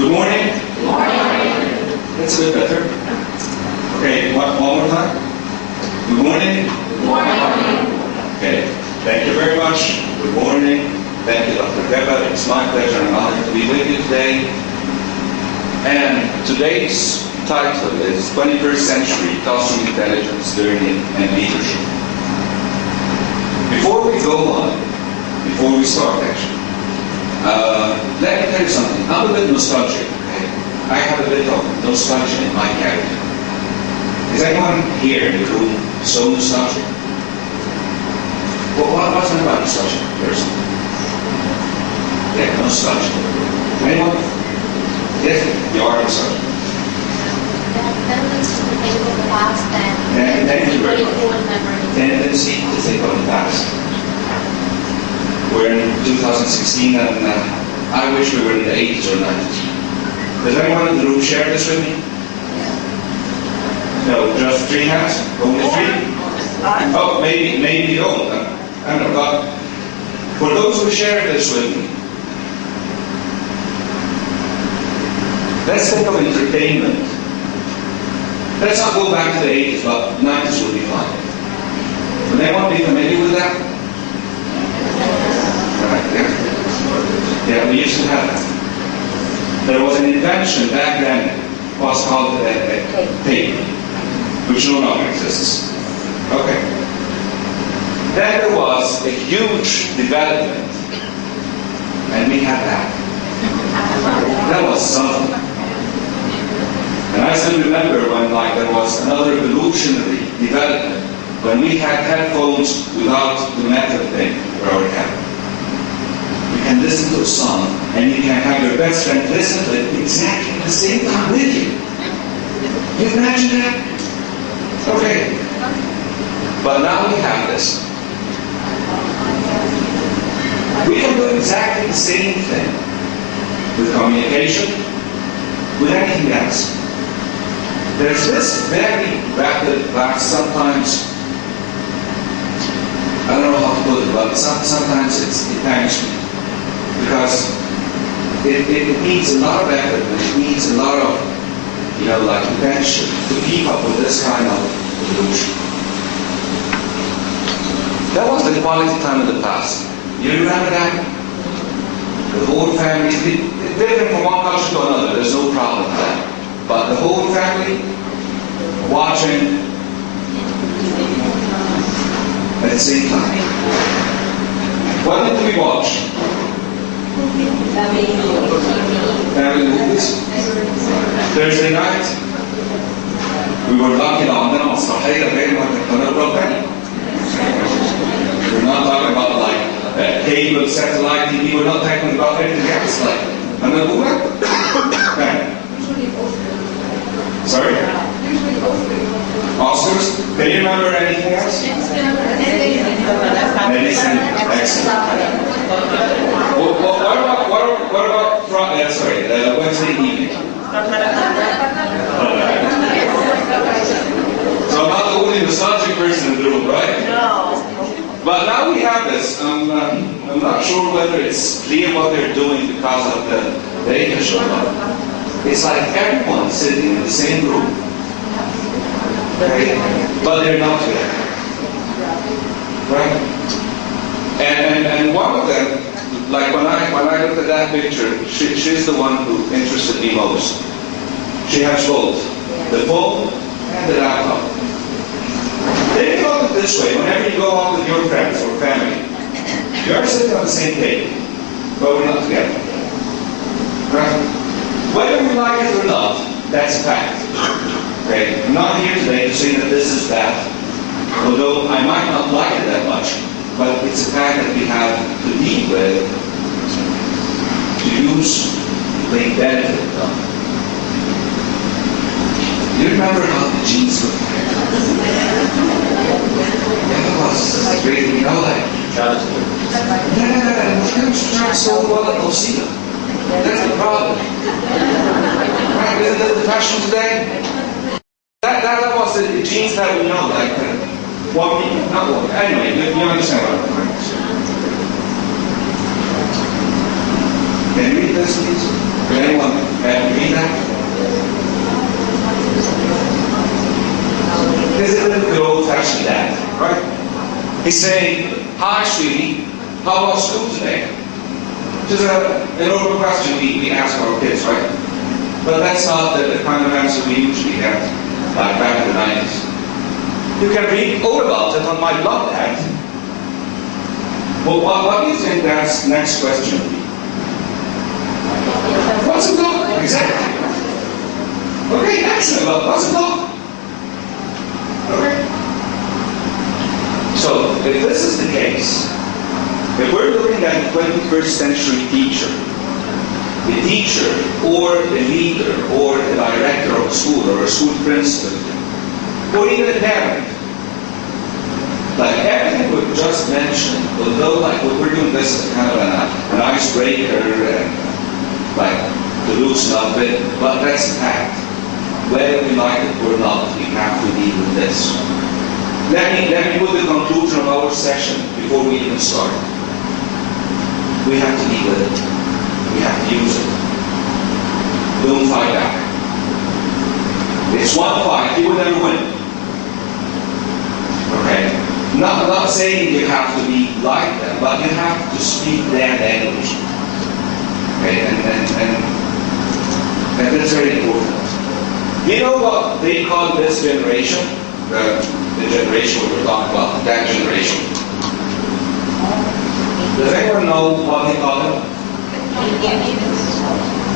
Good morning. Good morning. That's a bit better. Okay, one more time. Good morning. Good morning. Okay, thank you very much. Good morning. Thank you, Dr. Geba. It's my pleasure and honor to be with you today. And today's title is 21st Century Classroom Intelligence, Learning and Leadership. Before we go on, before we start actually, let me tell you something. I'm a bit nostalgic. Okay? I have a bit of nostalgia in my character. Is anyone here in the room so nostalgic? What's it about nostalgic person? Yeah, nostalgic. Anyone? Yes, you are nostalgic. Tendency to think of the past And thank you very much. forward memories. Tendency to think of the past. We're in 2016 and I wish we were in the 80s or 90s. Does anyone in the room share this with me? No, just 3 hands? Only 3? Oh, maybe you don't. I don't know. But for those who share this with me, let's think of entertainment. Let's not go back to the 80s, but 90s will be fine. Would anyone be familiar with that? Right, yeah. Yeah, we used to have that. There was an invention back then, was called tape, which no longer exists. Okay. Then there was a huge development, and we had that. That was something. And I still remember when there was another revolutionary development, when we had headphones without the metal thing for our head. You can listen to a song, and you can have your best friend listen to it exactly at the same time with you. Can you imagine that? Okay. But now we have this. We can do exactly the same thing with communication, with anything else. There's this very rapid, fast, sometimes, I don't know how to put it, but sometimes it panics me. Because it needs a lot of effort, and it needs a lot of, attention to keep up with this kind of evolution. That was the quality time of the past. You remember that? The whole family, it's different from one culture to another, there's no problem with that. But the whole family watching at the same time. What did we watch? Family movies. Thursday night, we were lucky عندنا مسرحية غير ما كنا الرباني. We're not talking about cable, satellite TV. We're not talking about anything else أنا بقول. Sorry? Oscars? Can you remember anything else? Medicine. Excellent. What about Wednesday evening? So I'm not the only nostalgic person in the room, right? No. But now we have this. I'm not sure whether it's clear what they're doing because of the English or not. It's like everyone sitting in the same room. Okay? But they're not together. Right? And one of them, like when I looked at that picture, she's the one who interested me most. She has both, the phone and the laptop. Think about it this way, whenever you go out with your friends or family, you are sitting on the same table, but we're not together. Right? Whether we like it or not, that's a fact. Okay? I'm not here today to say that this is bad, although I might not like it that much. But it's a fact that we have to deal with, to use, to make benefit from. You remember how the jeans looked like? That was great, Yeah, so well that we'll see them. That's the problem. Right, isn't that the fashion today? That was the jeans that we know, anyway, you understand what I'm trying to say. Can you read this, please? Anyone? And read that. This is a little bit old-fashioned dad, right? He's saying, "Hi, sweetie, how about school today?" Which is an normal question we ask our kids, right? But that's not the kind of answer we usually get, like back in the 90s. You can read all about it on my blog, Dad. Well, what do you think that's next question would be? What's a blog? Exactly. Okay, excellent. What's a blog? Okay. So, if this is the case, if we're looking at the 21st century teacher, the teacher or the leader or the director of a school or a school principal, or even a parent, like everything we've just mentioned, although like we're doing this as kind of an icebreaker and like to loosen up a bit, but that's a fact. Whether we like it or not, we have to deal with this. Let me put the conclusion of our session before we even start. We have to deal with it. We have to use it. Don't fight back. It's one fight, you will never win. Okay? Not saying you have to be like them, but you have to speak their language. Okay? And that's very important. You know what they call this generation? The generation we were talking about, that generation. Does anyone know what they call them?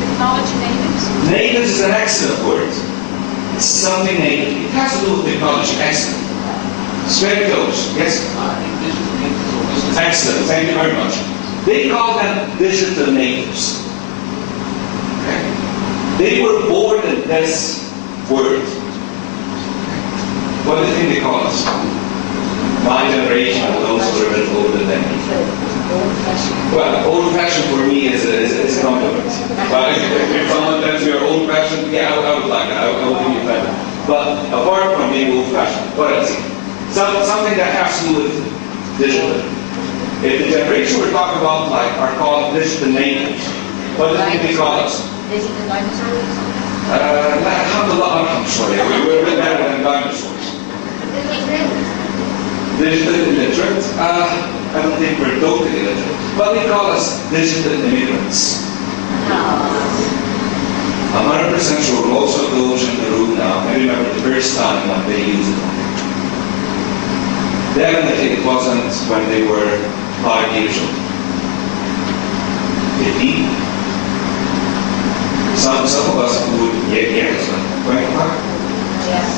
Technology natives. Natives is an excellent word. It's something native. It has to do with technology. Excellent. It's very close. Yes? Excellent. Thank you very much. They call them digital natives. Okay? They were born in this world. What do you think they call us? My generation, those who are a bit older than me. Well, old-fashioned for me is a compliment. But if someone tells me you're old-fashioned, yeah, I would like that. I would give you that. But apart from being old-fashioned, what else? Something that has to do with digital. If the generation we're talking about are called digital natives, what do you think they call us? Digital dinosaurs. I'm sorry, we're better than dinosaurs. Digital illiterate? I don't think we're totally illiterate. But they call us digital immigrants. 100% sure most of those in the room now, I remember the first time when they used it. Definitely it wasn't when they were 5 years old. 15? Some of us would, yes, 25? Yes.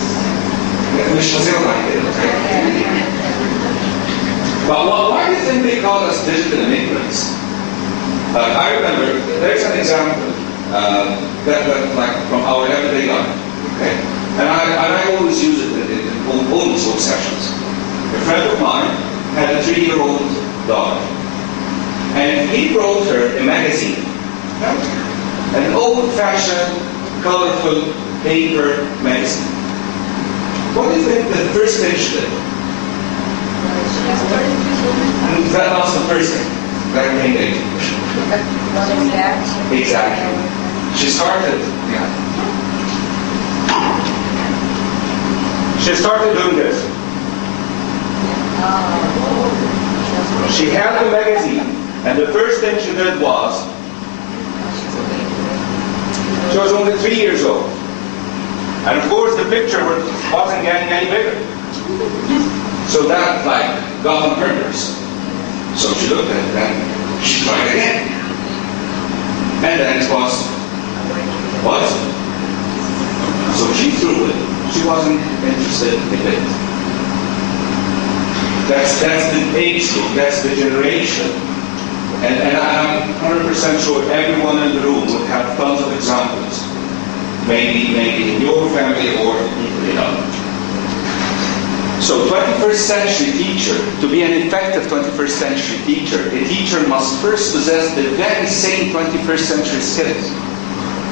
We should still like it, okay? But why do you think they call us digital immigrants? I remember, there's an example that like from our everyday life, okay? And I always use it in all these old sessions. A friend of mine had a 3-year-old daughter, and he brought her a magazine, an old-fashioned, colorful paper magazine. What do you think the first thing she did? That was the first thing. That came later. Exactly. She started, She started doing this. She had the magazine, and the first thing she did was, she was only 3 years old. And of course the picture wasn't getting any bigger. So that got on her nerves. So she looked at it and she tried again. And then it was, what? So she threw it. She wasn't interested in it. That's the age group, that's the generation. And I'm 100% sure everyone in the room would have tons of examples. Maybe in your family or equally not. So 21st century teacher, to be an effective 21st century teacher, a teacher must first possess the very same 21st century skills.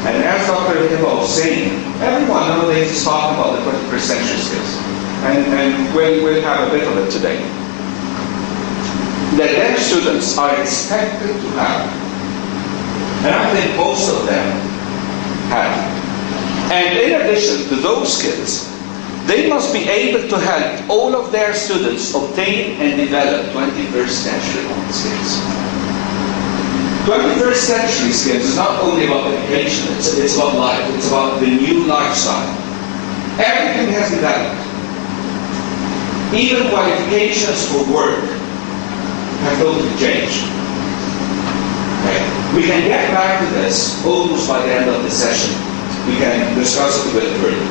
And as Dr. Hiba was saying, everyone nowadays is talking about the 21st century skills. And we'll have a bit of it today. That their students are expected to have. And I think most of them have. And in addition to those skills, they must be able to help all of their students obtain and develop 21st century skills. 21st century skills is not only about education, it's about life, it's about the new lifestyle. Everything has developed. Even qualifications for work have totally changed. Okay. We can get back to this almost by the end of the session. We can discuss it a bit further.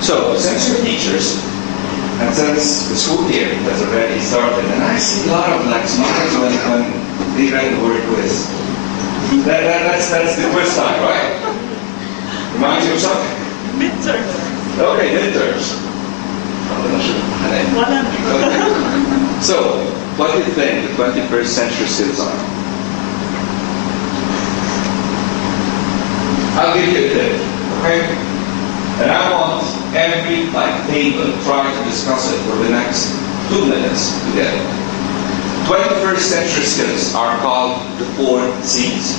So, since you're teachers, and since the school year has already started, and I see a lot of smiles when they read the word quiz. That's the quiz time, right? Reminds you of something? Midterms. Okay, midterms. Okay. So, what do you think the 21st century skills are? I'll give you a tip, okay? And I want every table try to discuss it for the next 2 minutes together. 21st century skills are called the 4 C's.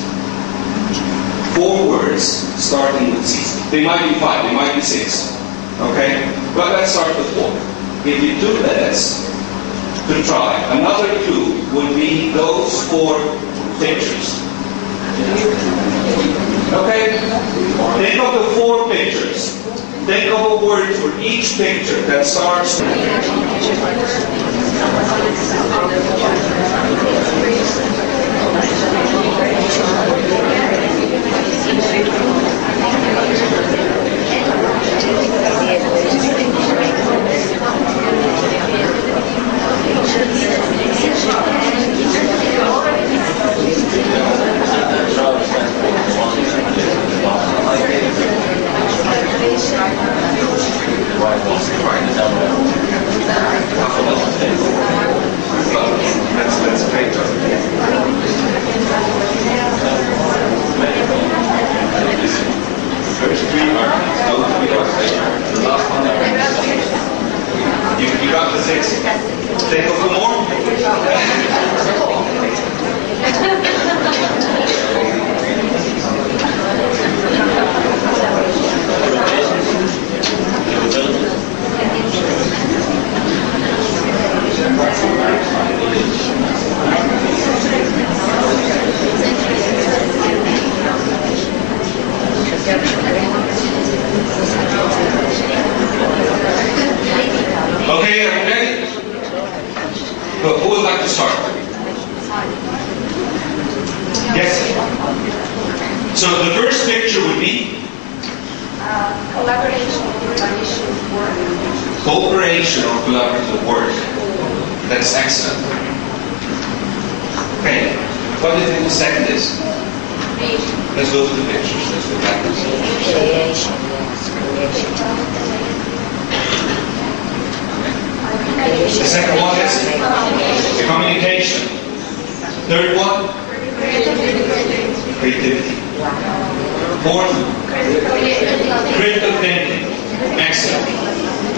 4 words starting with C's. They might be 5, they might be 6. Okay? But let's start with 4. Give you 2 minutes to try. Another clue would be those 4 pictures. Okay? Think of the 4 pictures. Think of a word for each picture that starts with That's great. First 3 are out of the last one. You got the 6. Think of 2 more. Okay, are you ready? Who would like to start? Yes. So the first picture would be Collaboration, collaboration, work. cooperation or collaborative work. That's excellent. Okay. What do you think the second is? Let's go to the pictures. Let's go back to the pictures. Creation, yes, creation. The second one is communication. Third one? Creativity. Fourth? Critical thinking. Excellent.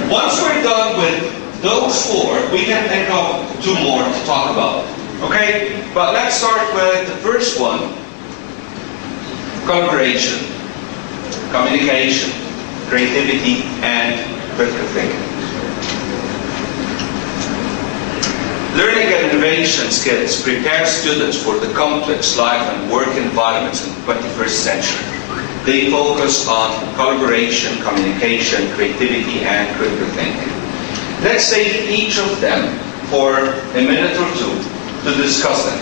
Once we're done with those 4, we can think of 2 more to talk about. Okay? But let's start with the first one. Collaboration, communication, creativity, and critical thinking. Learning and innovation skills prepare students for the complex life and work environments in the 21st century. They focus on collaboration, communication, creativity, and critical thinking. Let's take each of them for a minute or 2 to discuss them.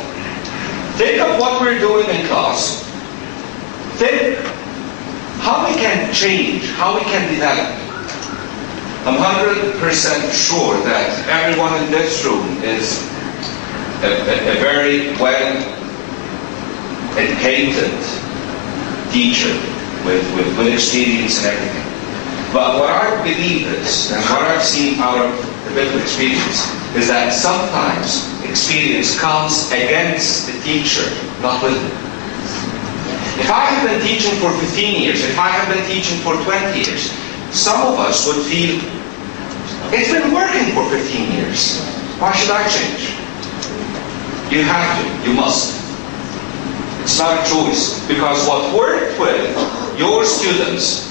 Think of what we're doing in class. Think how we can change, how we can develop. I'm 100% sure that everyone in this room is a very well-educated teacher with experience and everything. But what I believe is, and what I've seen out of a bit of experience, is that sometimes experience comes against the teacher, not with him. If I have been teaching for 15 years, if I have been teaching for 20 years, some of us would feel, it's been working for 15 years. Why should I change? You have to, you must. It's not a choice, because what worked with your students,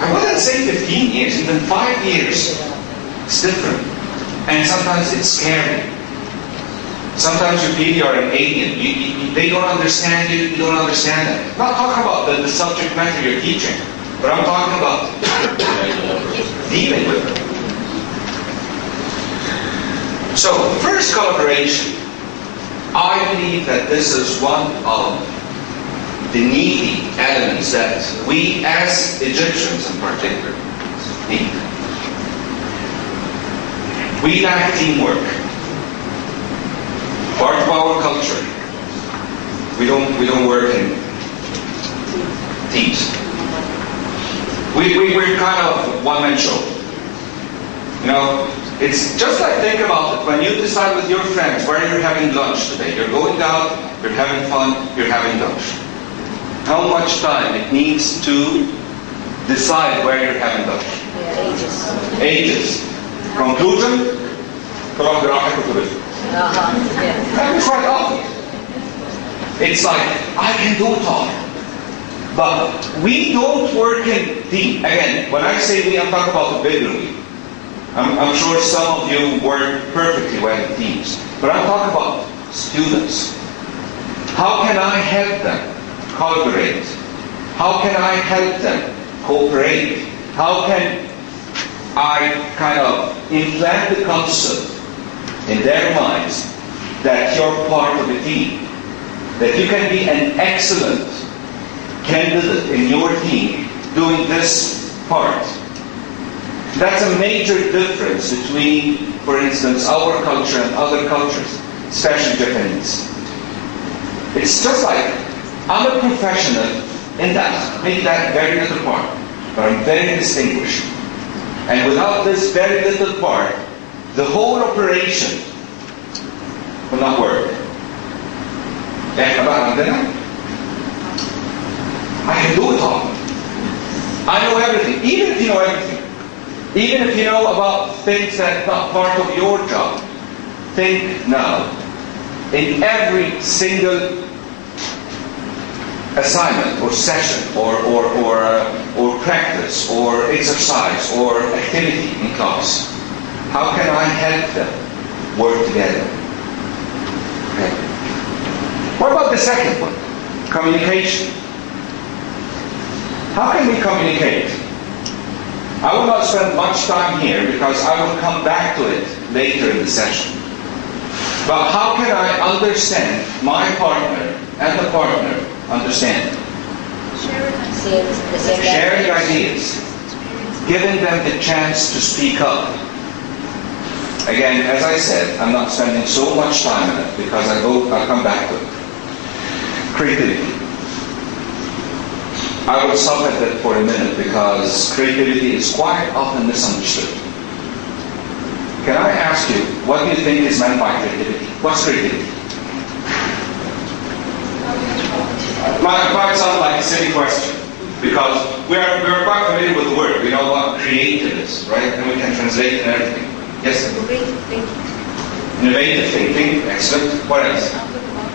I wouldn't say 15 years, even 5 years, it's different. And sometimes it's scary. Sometimes you feel you're an alien. They don't understand you, you don't understand them. I'm not talking about the subject matter you're teaching, but I'm talking about dealing with them. So, first collaboration. I believe that this is one of the needy elements that we as Egyptians in particular need. We lack teamwork. Part of our culture. We don't work in teams. We're kind of one-man show. You know, it's just like, think about it, when you decide with your friends where you're having lunch today. You're going out, you're having fun, you're having lunch. How much time it needs to decide where you're having lunch? Ages. Ages. Conclusion? Happens quite often. It's like, I can do it all. But we don't work in team. Again, when I say we, I'm talking about the bigger we. I'm sure some of you work perfectly well in teams. But I'm talking about students. How can I help them collaborate? How can I help them cooperate? How can I kind of implant the concept in their minds that you're part of a team, that you can be an excellent candidate in your team doing this part. That's a major difference between, for instance, our culture and other cultures, especially Japanese. It's just like, I'm a professional in that, maybe that very little part, but I'm very distinguished. And without this very little part, the whole operation will not work. I can do it all. I know everything. Even if you know everything. Even if you know about things that are not part of your job. Think now. In every single assignment or session or practice or exercise or activity in class, how can I help them work together? Okay. What about the second one? Communication. How can we communicate? I will not spend much time here because I will come back to it later in the session. But how can I understand my partner and the partner understand? Sharing ideas. Giving them the chance to speak up. Again, as I said, I'm not spending so much time on it because I'll come back to it. Creativity. I will stop at that for a minute because creativity is quite often misunderstood. Can I ask you, what do you think is meant by creativity? What's creativity? Might sound like a silly question because we're quite familiar with the word. We know what creative is, right? And we can translate it and everything. Yes? Innovative thinking. Innovative thinking. Excellent. What else?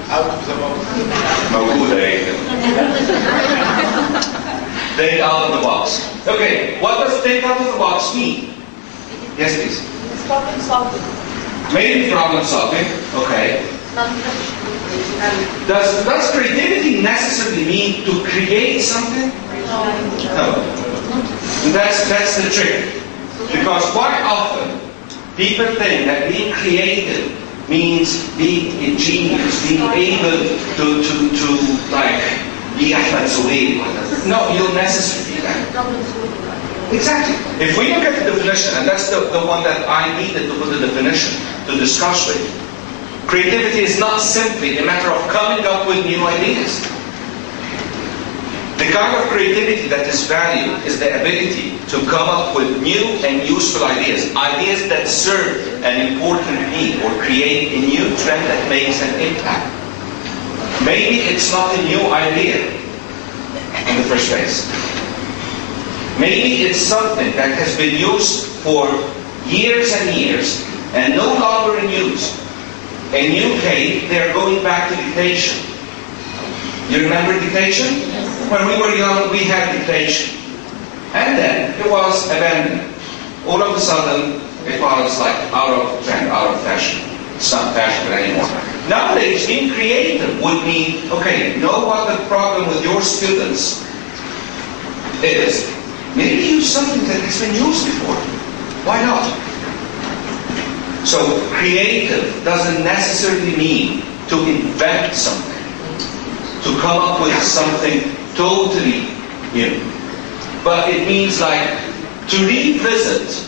Out of the box. موجودة إيه. Think out of the box. Okay, what does think out of the box mean? Yes, please. It's problem solving. Maybe problem solving. Okay. Does creativity necessarily mean to create something? No. And that's the trick. Because quite often, people think that being creative means being ingenious, being able to like, be Ahmed Zuhair. No, you don't necessarily be that. Exactly. If we look at the definition, and that's the one that I needed to put the definition to discuss with, creativity is not simply a matter of coming up with new ideas. The kind of creativity that is valued is the ability to come up with new and useful ideas. Ideas that serve an important need or create a new trend that makes an impact. Maybe it's not a new idea in the first place. Maybe it's something that has been used for years and years and no longer in use. In UK, they're going back to dictation. You remember dictation? when we were young, we had inflation. And then it was abandoned. All of a sudden, it was like out of trend, out of fashion. It's not fashionable anymore. Nowadays, being creative would mean, okay, know what the problem with your students is. Maybe use something that has been used before. Why not? So creative doesn't necessarily mean to invent something, to come up with something totally new. But it means like to revisit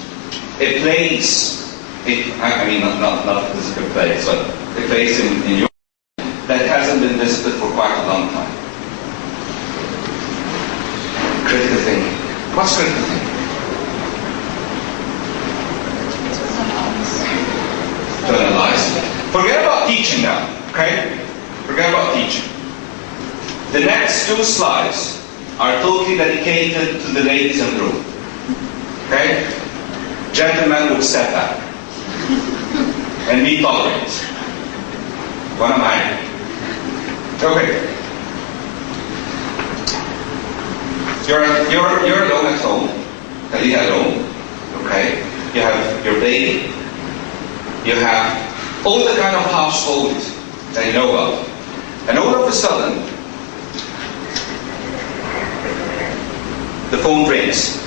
a place, I mean not a physical place, but a place in your that hasn't been visited for quite a long time. Critical thinking. What's critical thinking? To analyze. Forget about teaching now, okay? Forget about teaching. The next two slides are totally dedicated to the ladies in the room. Okay? Gentlemen will step back and be tolerant. What am I? Okay. You're alone at home. Kaliha alone. Okay? You have your baby. You have all the kind of household that you know of. And all of a sudden, the phone rings.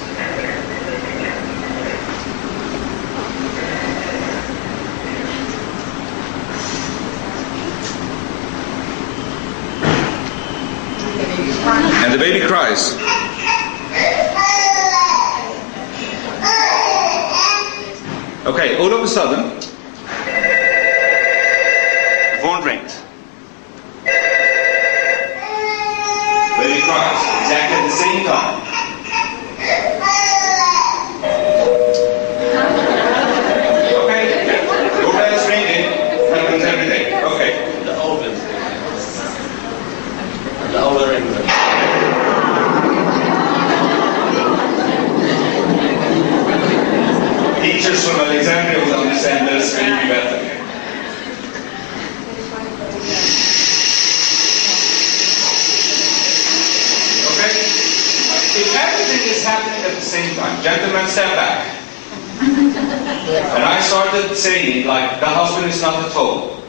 And the baby cries. Okay, all of a sudden, the phone rings. Baby cries exactly at the same time. Okay, doorbell is ringing. Happens every day. Okay. The oven. The oven. Teachers from Alexandria will understand this maybe better. Okay? If everything is happening at the same time, gentlemen, step back. And I started saying, like, the husband is not at home.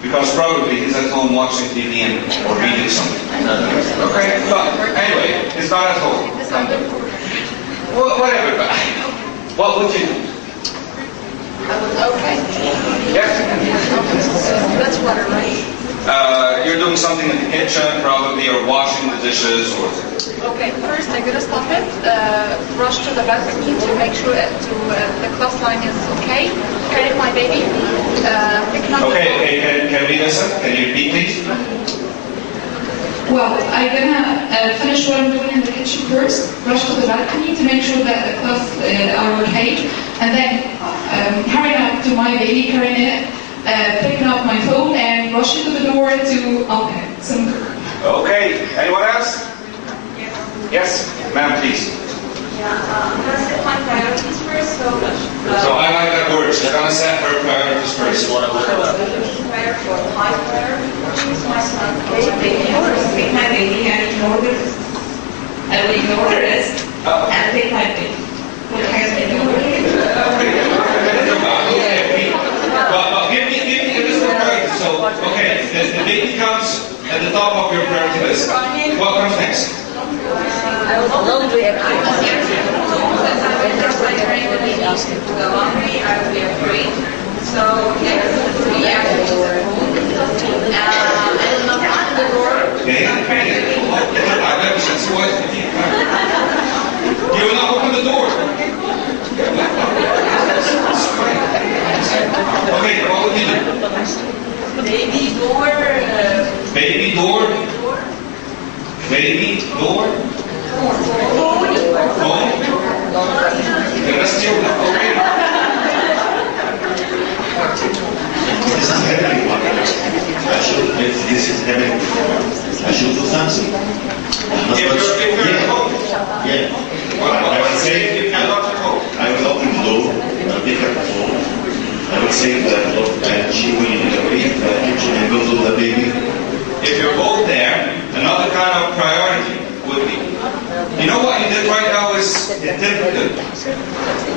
Because probably he's at home watching TV or reading something. Okay? But anyway, he's not at home. Well, whatever, but what would you do? Okay. Yes? That's water, right? You're doing something in the kitchen, probably, or washing the dishes, or... Okay, first I'm gonna stop it, rush to the balcony to make sure the class line is okay. Carry my baby, pick up Okay, can we listen? Can you repeat, please? Well, I'm gonna finish what I'm doing in the kitchen first, rush to the balcony to make sure that the clothes are okay, and then hurry up to my baby, carrying it, picking up my phone, and rushing to the door to open it. So, Okay, anyone else? Yes, ma'am, please. Yeah, I'm going to set my priorities first, so So I like that word. She's gonna set her priorities first. prayer for high prayer, choose my son, pick my baby and ignore the rest. I will ignore the rest and pick my baby. What has been ignored? But give me a list of priorities. So, okay, the baby comes at the top of your priority list. What comes next? I will laundry and I will go hungry, I will be afraid. So, next 3 actions at home. I will knock on the door. Okay. You will not open the door. Okay, what would you do? Baby door. Baby door. Baby door. Phone. The rest of you, okay. This is heavenly one. If this is heavenly, I should do something. If you're at home. Yeah. What I would would you say say, if you're not at home? I will open the door, I'll pick up the phone. I will say that, and she will leave the kitchen and go to the baby. If you're both there, another kind of priority a typical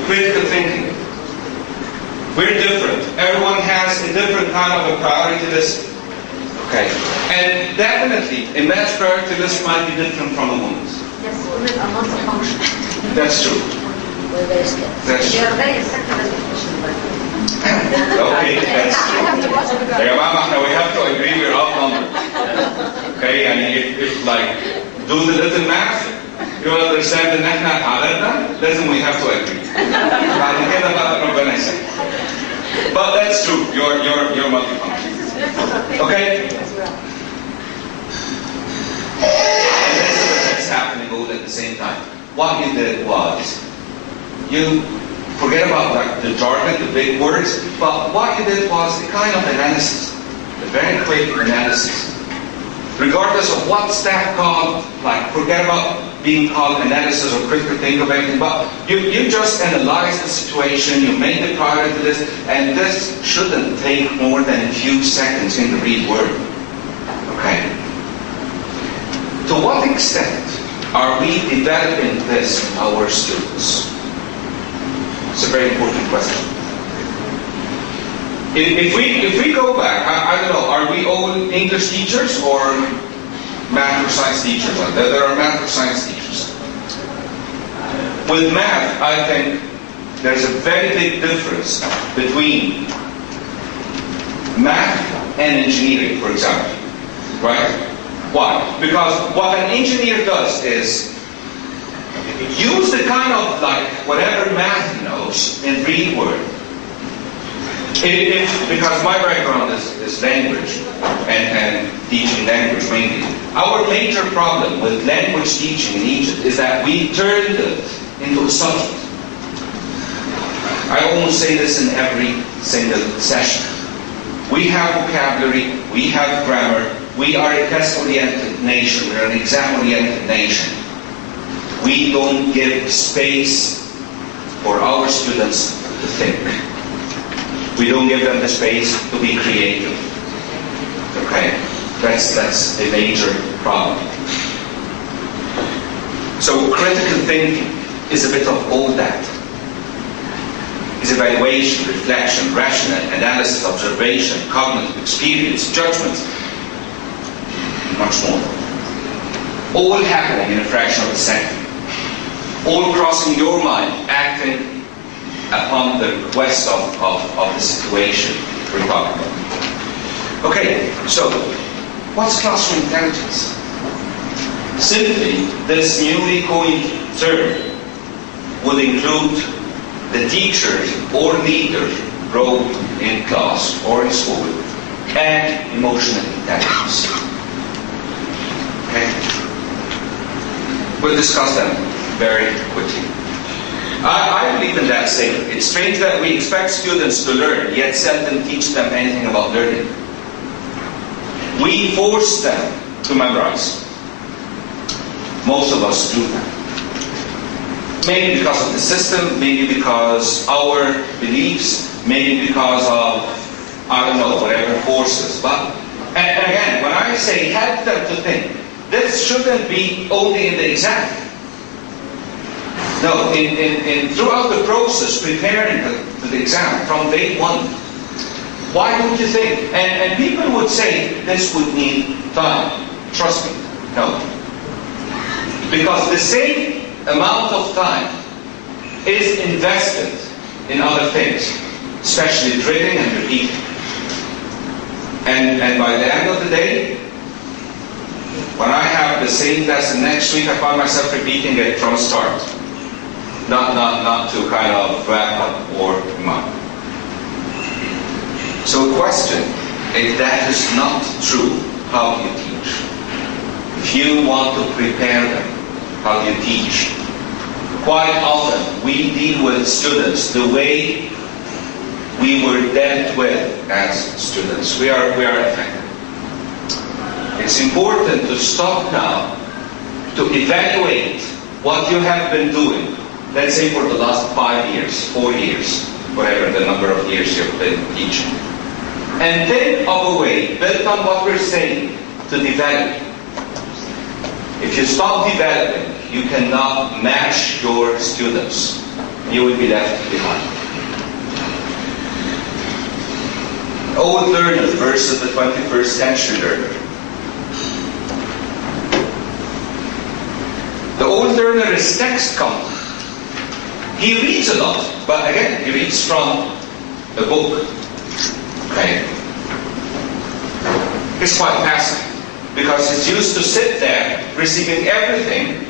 critical thinking. We're different. Everyone has a different kind of a priority list. Okay. And definitely, a man's priority list might be different from a woman's. Yes, women are multifunctional. That's true. We're very skilled. That's We true. are very effective as a profession, but Okay, that's You have to watch the يا جماعة احنا we have to agree we're outnumbered. Okay, يعني if like do the little math, you'll understand ان احنا عددنا لازم we have to agree. بعد كده بقى ربنا يسهل. But that's true. You're multifunctional. Okay? And that's happening all at the same time. What you did was you forget about like the jargon, the big words, but what you did was a kind of analysis, a very quick analysis. Regardless of what's that called, like forget about being called analysis or critical thinking of anything, but you just analyze the situation, you make the priority list, and this shouldn't take more than a few seconds in the real word. Okay? To what extent are we developing this in our students? It's a very important question. If we go back, I don't know, are we all English teachers or math or science teachers? There are math or science teachers. With math, I think there's a very big difference between math and engineering, for example. Right? Why? Because what an engineer does is use the kind of like whatever math he knows in real word. Because my background is language and teaching language mainly. Our major problem with language teaching in Egypt is that we turned it into a subject. I almost say this in every single session. We have vocabulary, we have grammar, we are a test-oriented nation, we are an exam-oriented nation. We don't give space for our students to think. We don't give them the space to be creative. Okay? That's a major problem. So critical thinking is a bit of all that. It's evaluation, reflection, rational analysis, observation, cognitive experience, judgment, much more. All happening in a fraction of a second. All crossing your mind, acting upon the request of the situation we're talking about. Okay, so what's classroom intelligence? Simply, this newly coined term would include the teacher's or leader's role in class or in school and emotional intelligence. Okay? We'll discuss them very quickly. I believe in that statement. It's strange that we expect students to learn, yet seldom teach them anything about learning. We force them to memorize. Most of us do that. Maybe because of the system, maybe because our beliefs, maybe because of, I don't know, whatever forces. But, and again, when I say help them to think, this shouldn't be only in the exam. No, in throughout the process, preparing to the exam, from day one. Why don't you think? And people would say, this would need time. Trust me, no. Because the same amount of time is invested in other things, especially drilling and repeating. And by the end of the day, when I have the same lesson next week, I find myself repeating it from start. Not to kind of wrap up or remind. So question, if that is not true, how do you teach? If you want to prepare them, how do you teach? Quite often, we deal with students the way we were dealt with as students. We are affected. It's important to stop now to evaluate what you have been doing, let's say for the last 5 years, 4 years, whatever the number of years you've been teaching. And think of a way, built on what we're saying, to develop If you stop developing, you cannot match your students. You will be left behind. Old learner versus the 21st century learner. The old learner is text content. He reads a lot, but again, he reads from a book. Okay? He's quite passive because he's used to sit there receiving everything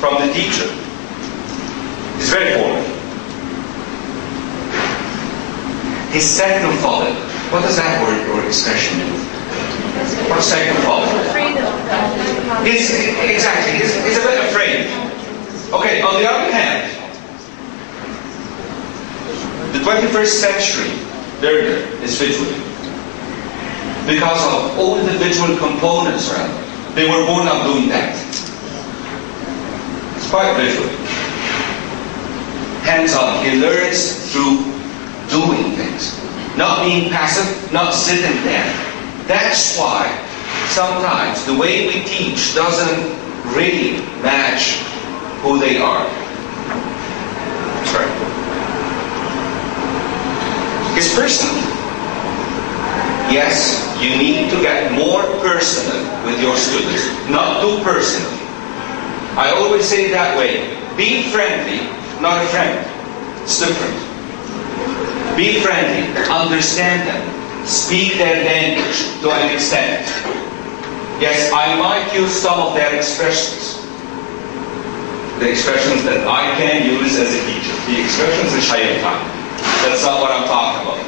from the teacher. He's very formal. He's technophilic. What does that word or expression mean? What's technophilic? Exactly. He's a bit afraid. Okay, on the other hand, the 21st century learner is visual. Because of all the visual components around it. They were born up doing that. It's quite visual. Hands-on. He learns through doing things. Not being passive, not sitting there. That's why sometimes the way we teach doesn't really match who they are. Sorry. His personal. Yes, you need to get more personal with your students, not too personal. I always say it that way. Be friendly, not a friend. It's different. Be friendly, understand them, speak their language to an extent. Yes, I might use some of their expressions. The expressions that I can use as a teacher. The expressions which I am. That's not what I'm talking about.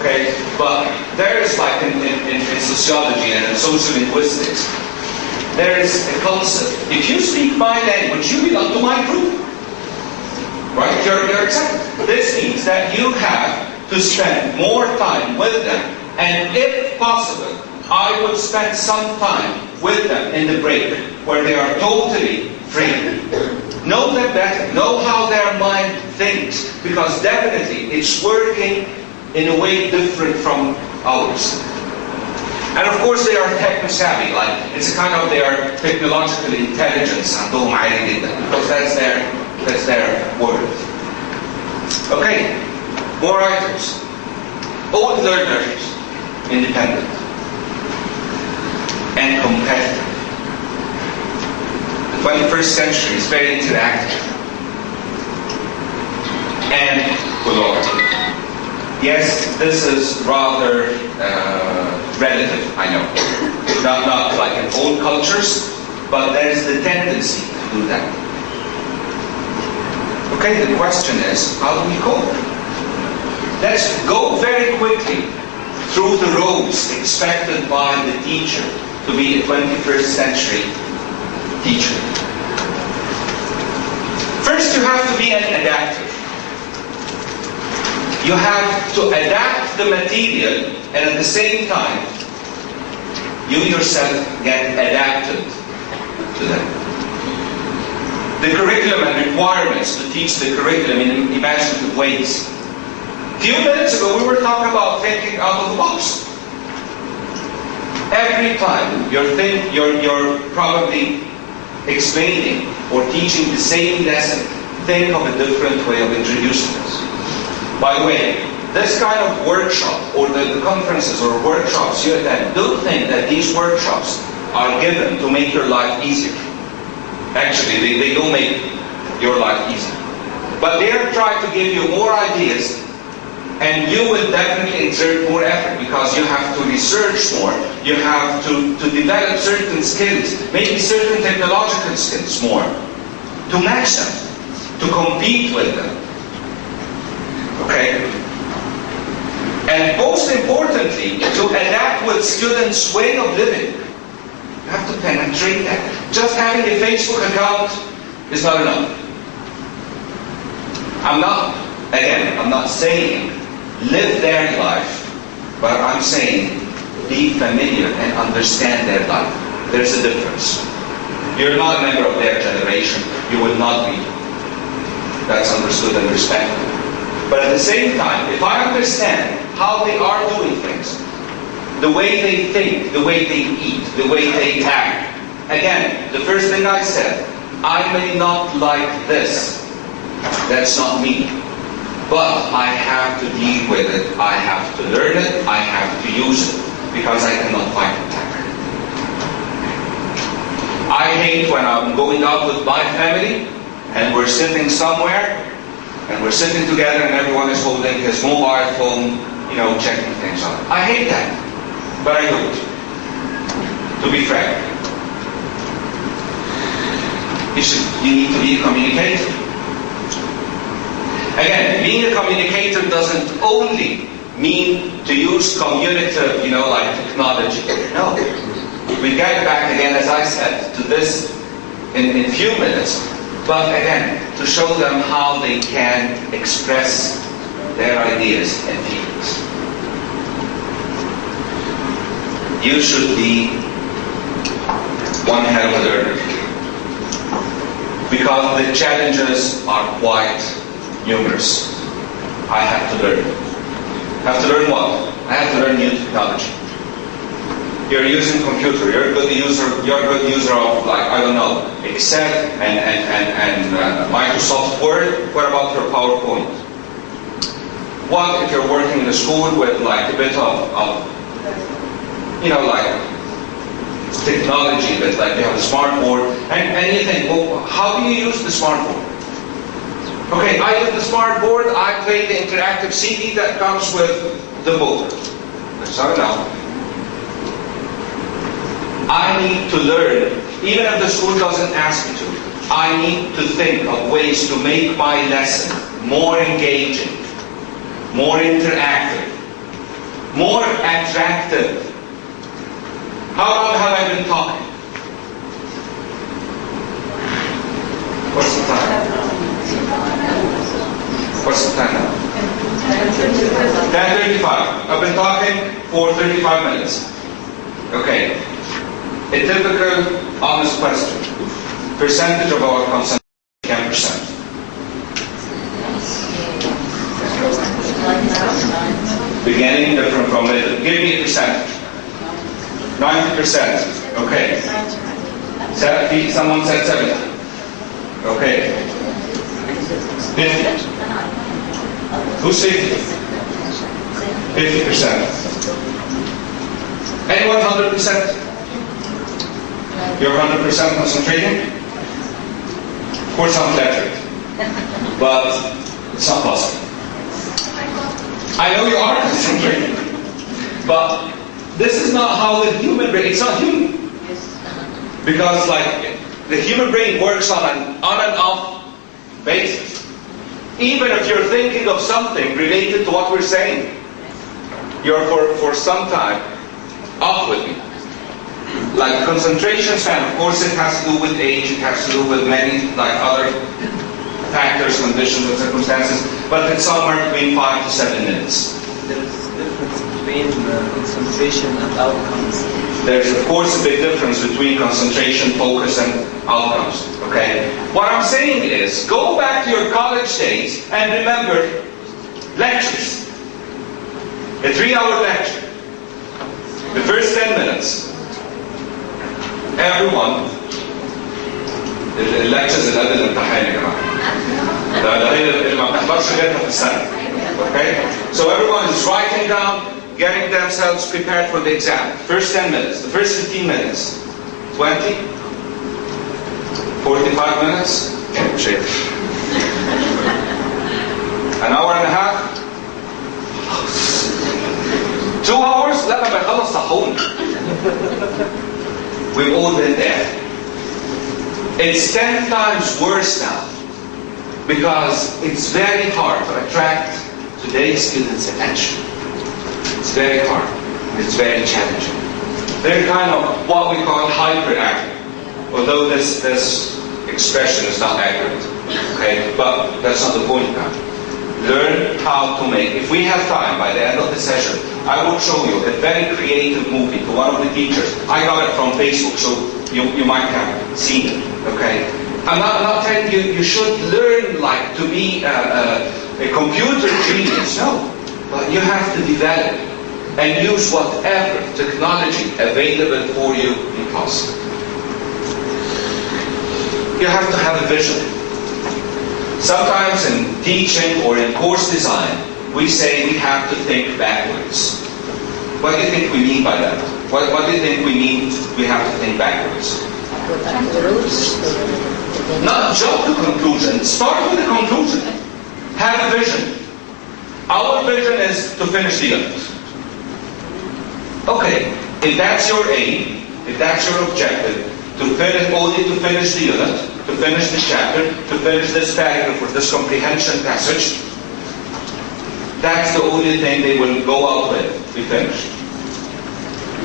Okay? But there is, like in sociology and in social linguistics, there is a concept. If you speak my language, you belong to my group. Right? You're accepted. This means that you have to spend more time with them. And if possible, I would spend some time with them in the break where they are totally free. Know them better. Know how their mind thinks. Because definitely it's working in a way different from ours. And of course they are techno-savvy. Like, it's a kind of their technological intelligence. Because that's their word. Okay. More items. Old learners, independent and competitive. The 21st century is very interactive and collaborative. Yes, this is rather relative, I know. Not like in old cultures, but there is the tendency to do that. Okay, the question is, how do we cope? Let's go very quickly through the roles expected by the teacher to be a 21st century teacher. First, you have to be an adapter. You have to adapt the material, and at the same time, you yourself get adapted to them. The curriculum and requirements to teach the curriculum in imaginative ways. A few minutes ago, we were talking about thinking out of the box. Every time you're probably explaining or teaching the same lesson, think of a different way of introducing this. By the way, this kind of workshop, or the conferences or workshops you attend, don't think that these workshops are given to make your life easier. Actually, they don't make your life easier. But they are trying to give you more ideas, and you will definitely exert more effort because you have to research more, you have to develop certain skills, maybe certain technological skills more, to match them, to compete with them. Okay? And most importantly, to adapt with students' way of living. You have to penetrate that. Just having a Facebook account is not enough. I'm not saying live their life, but I'm saying be familiar and understand their life. There's a difference. You're not a member of their generation. You will not be. That's understood and respected. But at the same time, if I understand how they are doing things, the way they think, the way they eat, the way they act, Again, the first thing I said, I may not like this. That's not me. But I have to deal with it. I have to learn it. I have to use it. Because I cannot fight the tamer. I hate when I'm going out with my family and we're sitting somewhere and we're sitting together and everyone is holding his mobile phone, you know, checking things out. I hate that. But I do it. To be frank. You need to be a communicator. Again, being a communicator doesn't only mean to use communicative, you know, like technology. No. We get back again, as I said, to this in a few minutes. But again, to show them how they can express their ideas and feelings. You should be one hell of a learner. Because the challenges are quite numerous. I have to learn. I have to learn what? I have to learn new technology. You're using computer. You're a good user. You're a good user of, like, I don't know, Excel and Microsoft Word. What about your PowerPoint? What if you're working in a school with like a bit of you know, like technology, but like you have a smart board, and you think, well, how do you use the smart board? Okay, I use the smart board. I play the interactive CD that comes with the book. That's not enough. I need to learn, even if the school doesn't ask me to. I need to think of ways to make my lesson more engaging, more interactive, more attractive. How long have I been talking? What's the time? What's the time now? 10:35. I've been talking for 35 minutes. Okay. A typical honest question. Percentage of our concentration, 10%. Beginning different from middle. Give me a percentage. 90%. Okay. 70. Someone said 70. Okay. 50. Who's 50? 50%. Anyone 100%? You're 100% concentrating? Of course I'm flattered. But it's not possible. I know you are concentrating. But this is not how the human brain, it's not human. Because like, the human brain works on an on and off basis. Even if you're thinking of something related to what we're saying, you're for some time off with me. Like concentration span, of course it has to do with age, it has to do with many like other factors, conditions and circumstances, but it's somewhere between 5 to 7 minutes. There's a difference between concentration and outcomes. There's of course a big difference between concentration, focus and outcomes. Okay? What I'm saying is, go back to your college days and remember lectures. A 3-hour lecture. The first 10 minutes. Everyone, اللكتشرز اللي قبل الامتحان يا جماعه. ده هي اللي ما بتحضرش غيرها في السنه. Okay? So everyone is writing down, getting themselves prepared for the exam. First 10 minutes, the first 15 minutes, 20, 45 minutes, an hour and a half, 2 hours, لا ما بيخلص صحوني. We've all been there. It's 10 times worse now because it's very hard to attract today's students' attention. It's very hard. It's very challenging. They're kind of what we call hyperactive, although this expression is not accurate. Okay, but that's not the point now. Learn how to make. If we have time by the end of the session, I will show you a very creative movie to one of the teachers. I got it from Facebook, so you might have seen it. Okay, I'm not telling you you should learn like to be a computer genius. No, but you have to develop and use whatever technology available for you in possible. You have to have a vision. Sometimes in teaching or in course design, we say we have to think backwards. What do you think we mean by that? What do you think we mean we have to think backwards? Go back to the roots. To Not jump to conclusion. Start with the conclusion. Have a vision. Our vision is to finish the unit. Okay, if that's your aim, if that's your objective, only to finish the unit, to finish the chapter, to finish this paragraph or this comprehension passage, that's the only thing they will go out with, be finished.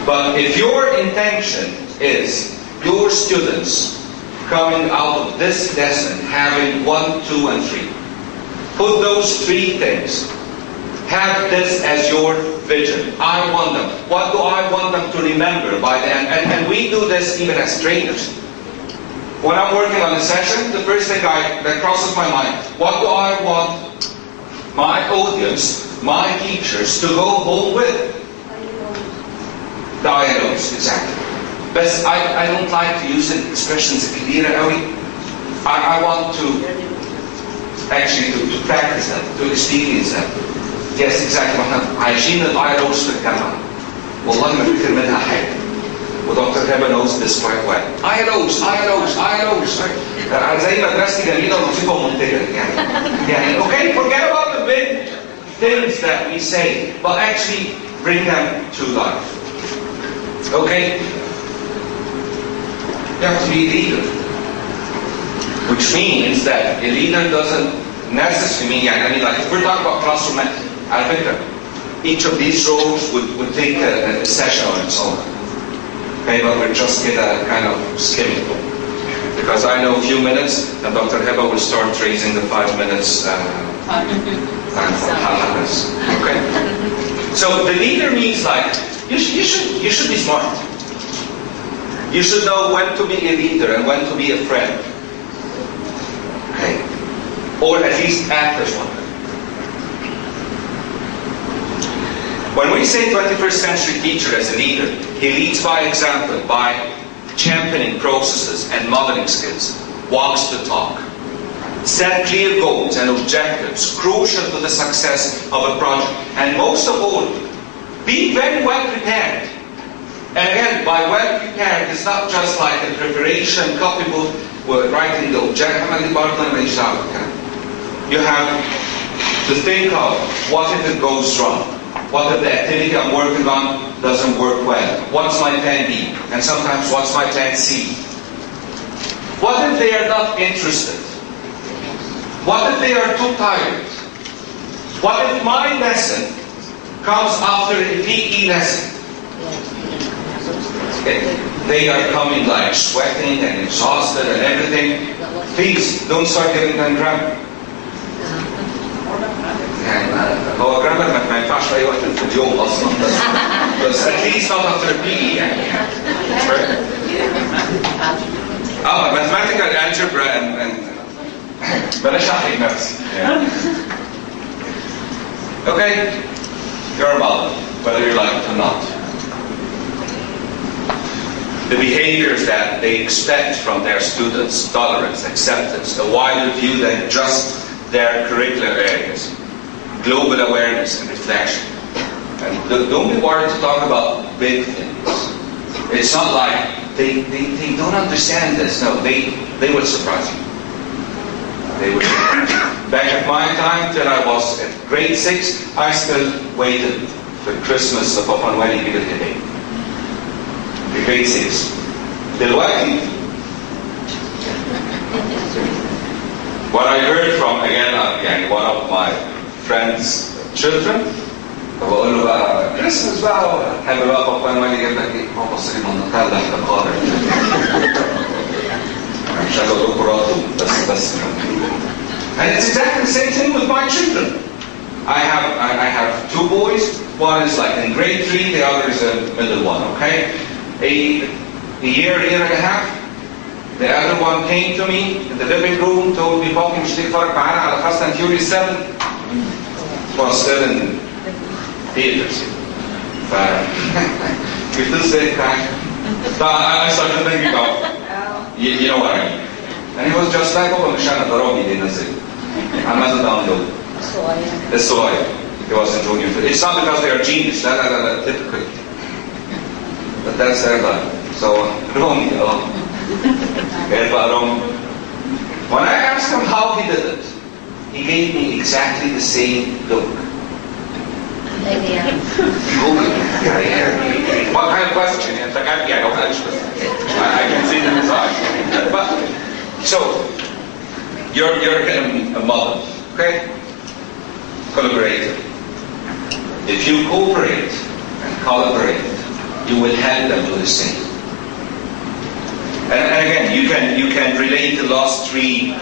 But if your intention is your students coming out of this lesson having 1, 2, and 3, put those 3 things. Have this as your vision. I want them. What do I want them to remember by the end? And we do this even as trainers. When I'm working on a session, the first thing that crosses my mind, what do I want my audience, my teachers, to go home with? The ILOs, exactly. But I don't like to use the expressions كبيرة قوي. I want to actually to practice them, to experience them. Yes, exactly. احنا عايشين الايروس في الجامعة. والله ما فكر منها حاجة. ودكتور هبة knows this quite well. ايروس. زي مدرستي جميلة ولطيفة ومنتجة يعني okay, forget about the big things that we say, but actually bring them to life. Okay? You have to be a leader. Which means that a leader doesn't necessarily mean, like if we're talking about classroom method, I think that each of these roles would take a session on its own. Okay, but we're just kind of skimming. Because I know a few minutes, and Dr. Heba will start raising the 5 minutes time for happiness. Okay? So the leader means like, you should be smart. You should know when to be a leader and when to be a friend. Okay? Or at least act as one. When we say 21st century teacher as a leader, he leads by example, by championing processes and modeling skills, walks the talk, set clear goals and objectives crucial to the success of a project, and most of all, be very well prepared. And again, by well prepared, it's not just like a preparation, copybook, writing the objective, you have to think of what if it goes wrong? What if the activity I'm working on doesn't work well? What's my plan B? And sometimes what's my plan C? What if they are not interested? What if they are too tired? What if my lesson comes after a PE lesson? They are coming like sweating and exhausted and everything. Please, don't start giving them grammar. هو جرامر ما ينفعش في اي وقت في اليوم اصلا بس at least not after PE يعني. Mathematical algebra and بلاش احرج نفسي. Okay, you're a model, whether you like it or not. The behaviors that they expect from their students, tolerance, acceptance, a wider view than just their curricular areas. Global awareness and reflection. And don't be worried to talk about big things. It's not like they don't understand this. No, they will surprise you. They will. Back at my time, till I was at grade 6, I still waited for Christmas of Papa Noel يجيب الهدية. The grade 6. دلوقتي what I heard from, again, one of my friends' children, بقول له بقى كريسمس بقى حلو بقى بابا نويل يجيب لك ايه؟ هو بص لي من نطلع احتقار مش هقول لكم راضي بس and it's exactly the same thing with my children. I have 2 boys. One is like in grade 3, the other is a middle one. Okay, a year and a half. The other one came to me in the living room, told me, "Papa, مش تتفرج معانا على Fast and Furious 7?" It was still in theaters. With this big time, I started thinking about, you know what I mean. And he was just like, oh, مشان ضروري دي نزل. عملت download. الصغير. He was in junior. It's not because they are genius. لا لا لا لا, typically. But that's their life. So, wrong, wrong. When I asked him how he did it, he gave me exactly the same look. What kind of question? I don't actually. I can see it in his eyes. But so you're a model, okay? Collaborator. If you cooperate and collaborate, you will help them do the same. And again, you can relate the last three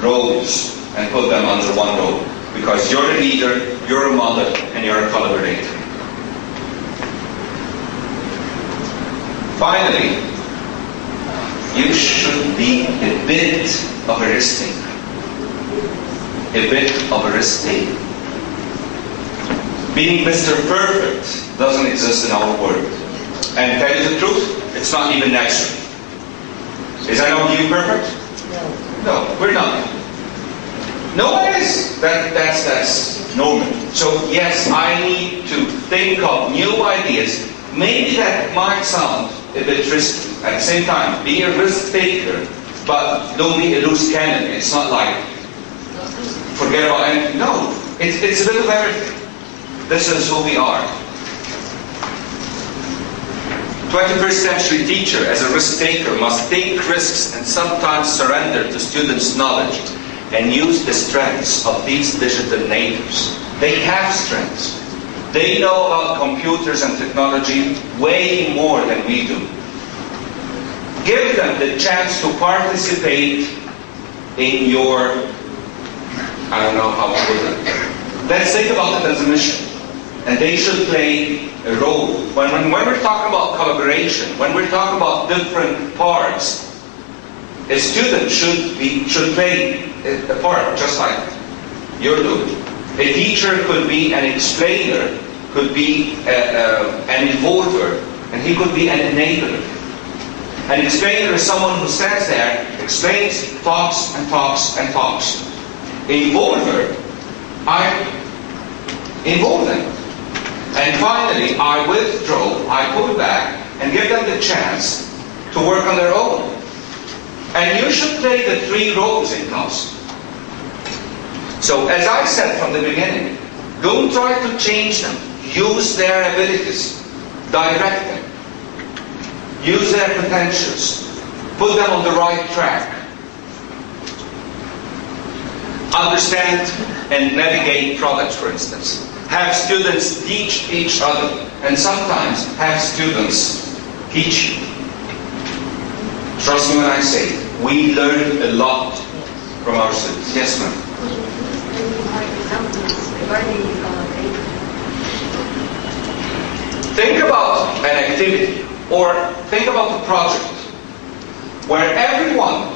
roles and put them under one role. Because you're a leader, you're a model, and you're a collaborator. Finally, you should be a bit of a risk taker. A bit of a risk taker. Being Mr. Perfect doesn't exist in our world. And tell you the truth, it's not even natural. Is anyone you perfect? No, we're not. No one is. That's normal. So yes, I need to think of new ideas. Maybe that might sound a bit risky. At the same time, be a risk taker, but don't be a loose cannon. It's not like forget about anything. No, it's a bit of everything. This is who we are. 21st century teacher, as a risk taker, must take risks and sometimes surrender to students' knowledge and use the strengths of these digital natives. They have strengths. They know about computers and technology way more than we do. Give them the chance to participate in your, I don't know how to put it. Let's think about it as a mission. And they should play a role. When we're talking about collaboration, when we're talking about different parts, a student should play a part just like you're doing. A teacher could be an explainer, could be an involver, and he could be an enabler. An explainer is someone who stands there, explains, talks, and talks, and talks. Involver, I involve them. And finally, I withdraw, I pull back, and give them the chance to work on their own. And you should play the three roles in class. So, as I said from the beginning, don't try to change them. Use their abilities. Direct them. Use their potentials. Put them on the right track. Understand and navigate products, for instance. Have students teach each other, and sometimes have students teach you. Trust me when I say, we learn a lot from our students. Yes, ma'am. Think about an activity, or think about a project, where everyone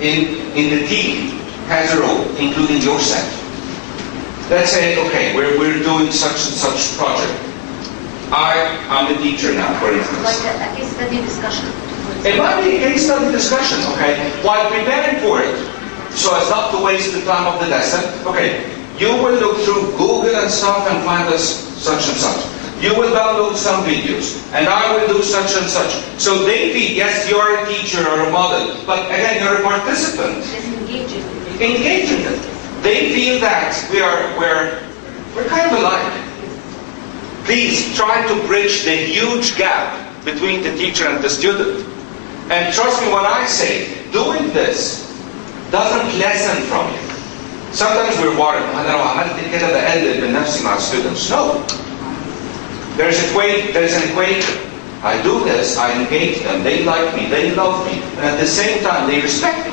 in the team has a role, including yourself. Let's say, okay, we're doing such and such project. I'm the teacher now, for instance. Like a case study discussion. It might be a case study discussion, okay? While preparing for it, so as not to waste the time of the lesson, okay, you will look through Google and stuff and find us such and such. You will download some videos, and I will do such and such. So they feel, yes, you're a teacher or a model, but again, you're a participant. Disengaging. Engaging them. They feel that we're kind of alike. Please try to bridge the huge gap between the teacher and the student. And trust me when I say, doing this doesn't lessen from you. Sometimes we're worried, أنا لو عملت كده بقلل من نفسي مع students. No. There's an equation. I do this, I engage them, they like me, they love me, and at the same time they respect me.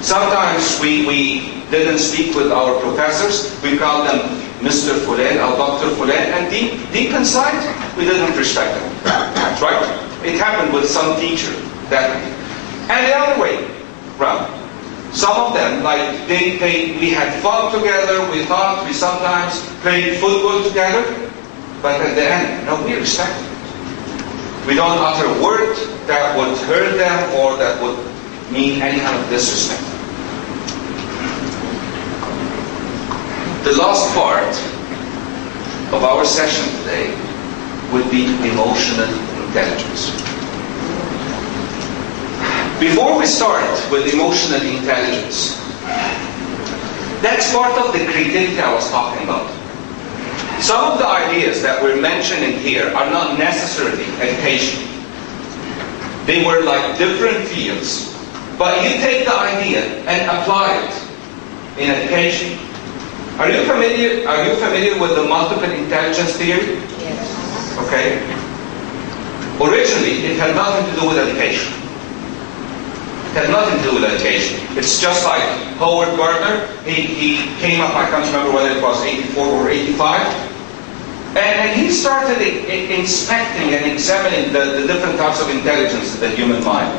Sometimes we didn't speak with our professors. We called them Mr. Fulan or Dr. Fulan, and deep inside, we didn't respect them. Right? It happened with some teacher. And the other way round. Some of them, like we had fun together, we thought, we sometimes played football together, but at the end, no, we respect them. We don't utter a word that would hurt them or that would mean any kind of disrespect. The last part of our session today would be emotional intelligence. Before we start with emotional intelligence, that's part of the creativity I was talking about. Some of the ideas that we're mentioning here are not necessarily educational. They were like different fields, but you take the idea and apply it in education. Are you familiar with the multiple intelligence theory? Yes. Okay. Originally, it had nothing to do with education. It had nothing to do with education. It's just like Howard Gardner. He came up, I can't remember whether it was 84 or 85. And he started inspecting and examining the different types of intelligence in the human mind.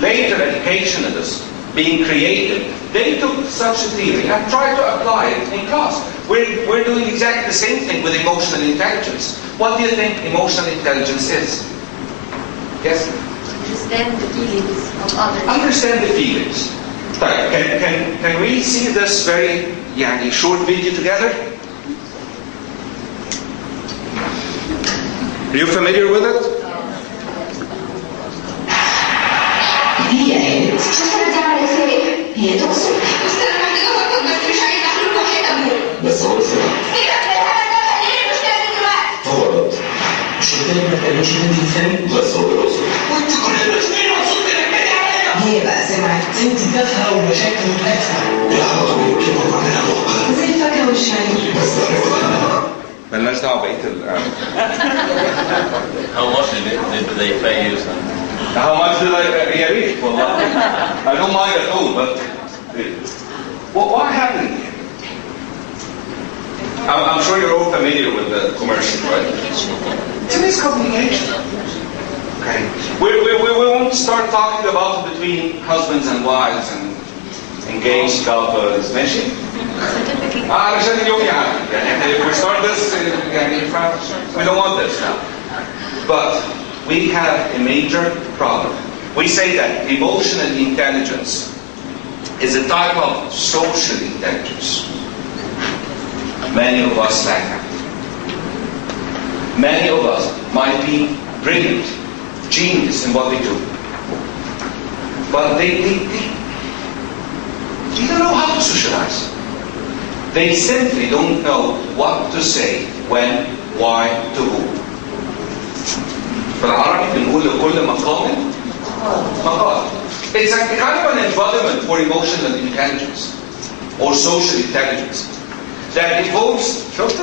Later, educationalists being creative, they took such a theory and tried to apply it in class. We're doing exactly the same thing with emotional intelligence. What do you think emotional intelligence is? Yes? Understand the feelings of others. Understand the feelings. Right. Can we see this very short video together? Are you familiar with it? هي شو صارت تعمل فيه؟ هي تقصد بس انا محتاجه افكر بس مش عايزه احلم واحد اموت بس هو الفرق سيبك من الهبل ده خليني المشكله دي دلوقتي هو رد مش قلت لك ما تقلقش بنتي الفيلم بس هو الرسول وانت كل المسؤولين مبسوط انك بنتي عليا هي بقى سمعت انت تافهه ومشاكل وتافهه لا على طول كده وبعدين اروح زي الفاكهه والشاي بس مالناش دعوه بقيه ال How much did they pay you? How much did يا ريت والله. I don't mind at all, but what happened here? I'm sure you're all familiar with the commercial, right? It's a miscommunication. Okay. We won't start talking about it between husbands and wives and engaged couples. ماشي؟ عشان اليوم يعني if we start this we don't want this now. But we have a major problem. We say that emotional intelligence is a type of social intelligence. Many of us lack that. Many of us might be brilliant, genius in what they do. But they don't know how to socialize. They simply don't know what to say, when, why, to who. بالعربي بنقول لكل مقام مقال. It's a kind of an embodiment for emotional intelligence or social intelligence that involves. That's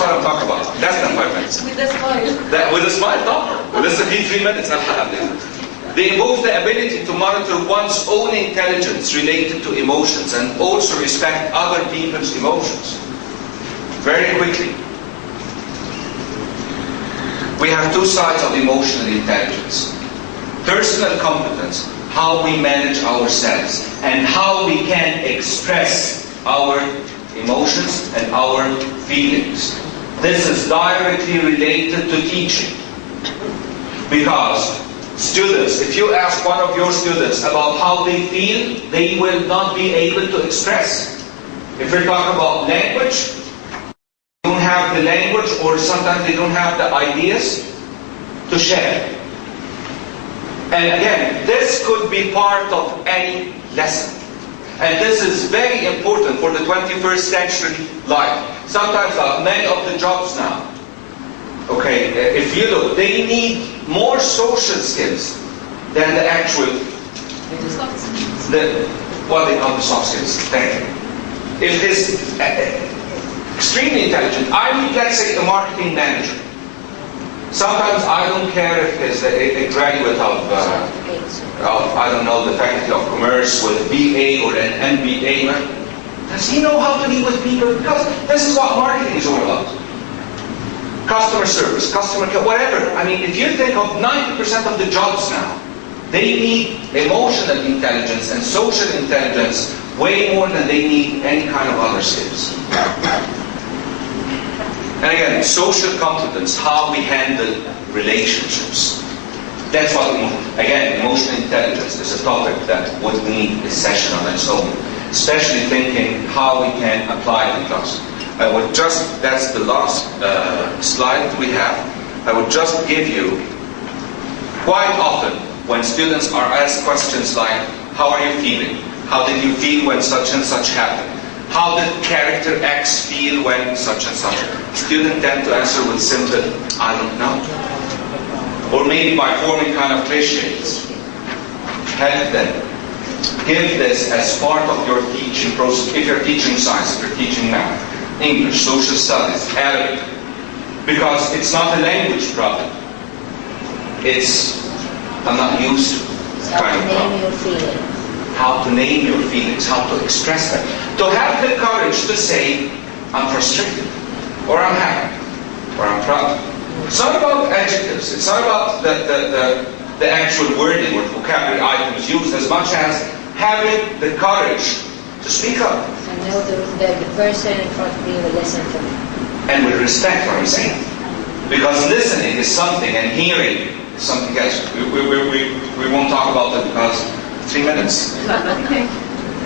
what I'm talking about. Less than 5 minutes. With a smile. With a smile, no. This will be 3 minutes. They involve the ability to monitor one's own intelligence related to emotions and also respect other people's emotions. Very quickly. We have two sides of emotional intelligence. Personal competence, how we manage ourselves and how we can express our emotions and our feelings. This is directly related to teaching. Because students, if you ask one of your students about how they feel, they will not be able to express. If we're talking about language, they don't have the language, or sometimes they don't have the ideas to share. And again, this could be part of any lesson. And this is very important for the 21st century life. Sometimes many of the jobs now, okay, if you look, they need more social skills than the actual, what they call the soft skills. Thank you. If it's extremely intelligent, I need, let's say, a marketing manager. Sometimes I don't care if it's a graduate of I don't know, the Faculty of Commerce with a BA or an MBA. Does he know how to deal with people? Because this is what marketing is all about. Customer service, customer care, whatever. I mean, if you think of 90% of the jobs now, they need emotional intelligence and social intelligence way more than they need any kind of other skills. And again, social competence, how we handle relationships. That's what, again, emotional intelligence is a topic that would need a session on its own, especially thinking how we can apply it in class. I would just, that's the last slide we have. I would just give you, quite often, when students are asked questions like, how are you feeling? How did you feel when such and such happened? How did character X feel when such and such? Students tend to answer with simple, I don't know. Or maybe by forming kind of cliches. Help them. Give this as part of your teaching process. If you're teaching science, if you're teaching math, English, social studies, Arabic. Because it's not a language problem. It's, I'm not used to kind of problem. Name your feelings. How to name your feelings, how to express them. To have the courage to say, I'm frustrated, or I'm happy, or I'm proud. It's not about adjectives, it's not about the actual wording or vocabulary items used as much as having the courage to speak up. So know that the person in front of you will listen to me. And with respect for what I'm saying. Because listening is something and hearing is something else. We won't talk about that because 3 minutes.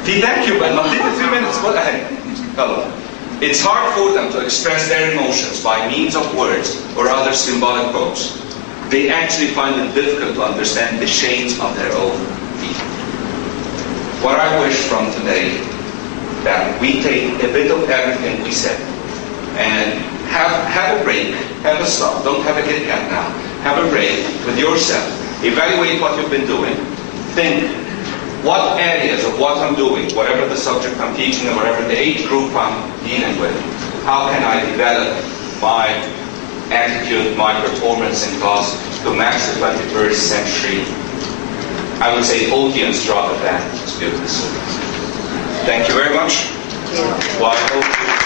Thank you, but not even 3 minutes. Go ahead. Hello. It's hard for them to express their emotions by means of words or other symbolic codes. They actually find it difficult to understand the shades of their own feeling. What I wish from today, that we take a bit of everything we said and have a break, have a stop. Don't have a Kit Kat now. Have a break with yourself. Evaluate what you've been doing. Think, what areas of what I'm doing, whatever the subject I'm teaching or whatever the age group I'm dealing with, how can I develop my attitude, my performance in class to match the 21st century, I would say, audience rather than students. Thank you very much. Thank you. Well, I hope you